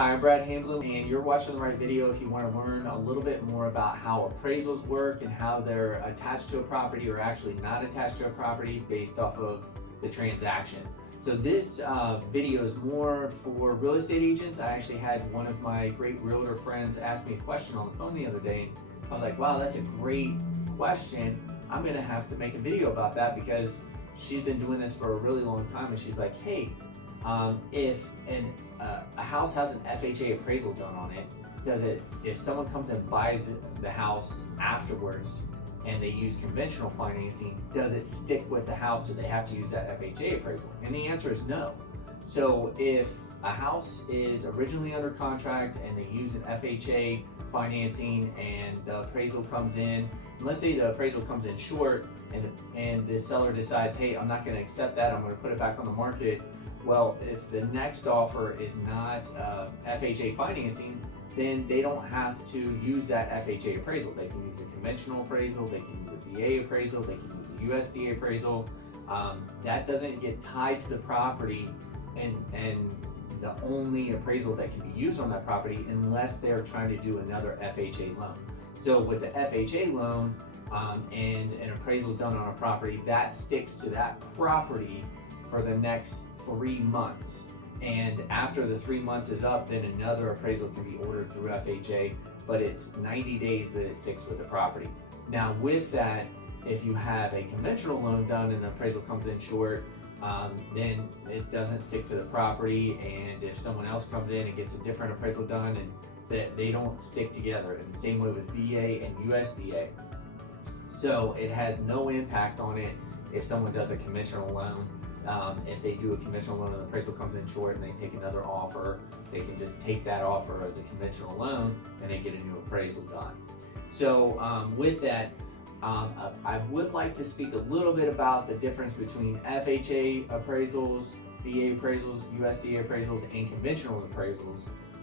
Hi, I'm Brad Hamblen, and you're watching the right video if you want to learn a little bit more about how appraisals work and how they're attached to a property or actually not attached to a property based off of the transaction. So this video is more for real estate agents. I actually had one of my great realtor friends ask me a question on the phone the other day. I was like, wow, that's a great question. I'm gonna have to make a video about that because she's been doing this for a really long time, and she's like, hey, if a house has an FHA appraisal done on it, if someone comes and buys the house afterwards and they use conventional financing, does it stick with the house? Do they have to use that FHA appraisal? And the answer is no. So if a house is originally under contract and they use an FHA financing and the appraisal comes in, and let's say the appraisal comes in short and the seller decides, hey, I'm not going to accept that, I'm going to put it back on the market. Well, if the next offer is not FHA financing, then they don't have to use that FHA appraisal. They can use a conventional appraisal, they can use a VA appraisal, they can use a USDA appraisal. That doesn't get tied to the property and the only appraisal that can be used on that property unless they're trying to do another FHA loan. So with the FHA loan and an appraisal done on a property, that sticks to that property for the next 3 months. And after the 3 months is up, then another appraisal can be ordered through FHA, but it's 90 days that it sticks with the property. Now with that, if you have a conventional loan done and the appraisal comes in short, then it doesn't stick to the property, and if someone else comes in and gets a different appraisal done, and they don't stick together. And the same way with VA and USDA. So it has no impact on it if someone does a conventional loan. If they do a conventional loan and the appraisal comes in short and they take another offer, they can just take that offer as a conventional loan and they get a new appraisal done. So with that, I would like to speak a little bit about the difference between FHA appraisals, VA appraisals, USDA appraisals, and conventional appraisals,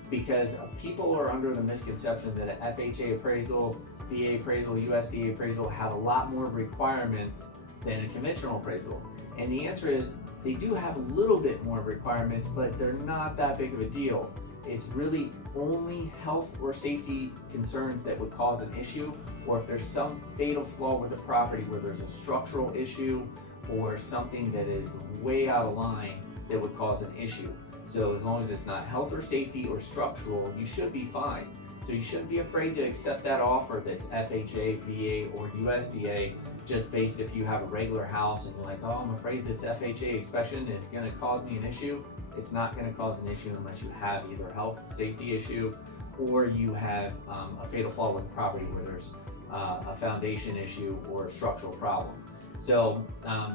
because people are under the misconception that an FHA appraisal, VA appraisal, USDA appraisal have a lot more requirements than a conventional appraisal. And the answer is they do have a little bit more requirements, but they're not that big of a deal. It's really only health or safety concerns that would cause an issue, or if there's some fatal flaw with the property where there's a structural issue or something that is way out of line that would cause an issue. So as long as it's not health or safety or structural, you should be fine. So you shouldn't be afraid to accept that offer that's FHA, VA, or USDA, just based if you have a regular house and you're like, oh, I'm afraid this FHA inspection is going to cause me an issue. It's not going to cause an issue unless you have either a health, safety issue, or you have a fatal flaw with the property where there's a foundation issue or a structural problem. So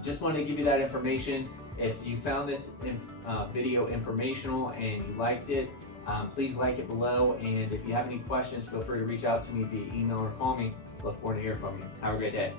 just wanted to give you that information. If you found this video informational and you liked it, please like it below. And if you have any questions, feel free to reach out to me via email or call me. Look forward to hearing from you. Have a great day.